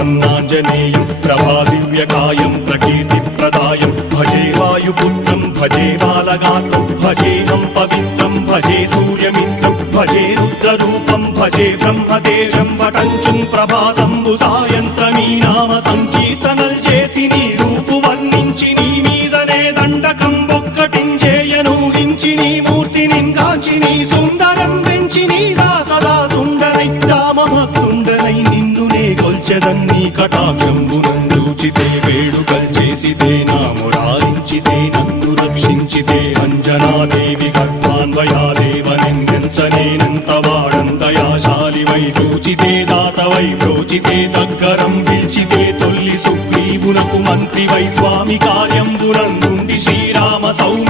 प्रसन्नाञ्जनेयं प्रभादिव्यकायं प्रकीर्तिप्रदायं भजे वायुपुत्रं भजे बालगात्रं भजेऽहं पवित्रं भजे सूर्यमित्रं भजे रुद्ररूपं भजे ब्रह्मदेवं वटञ्चुं प्रभाతంబు సాయంత్రమీ నామ సంకీర్తనల్ చేసి నీ రూపు వర్ణించి నీ మీదనే దండకం ఒక్కటించేయను హించి నీ మూర్తిని గాంచి నీ సుందరం వెంచి నీ దాసదా సుందరై రామభక్తుండనై నిన్నునే కొల్చెదన్ని కటాక్షంబునందూచితే వేడుకల్ చేసితే నా మురారించితే నన్ను రక్షించితే అంజనాదేవి కర్మాన్వయాదేవనెంచనేనంత వాడంతయాశాలివై చూచితే దాతవై ప్రోచితే దగ్గరం పిలిచితే తొల్లి సుగ్రీవునకు మంత్రివై స్వామి కార్యంబునందుండి శ్రీరామ సౌమ్య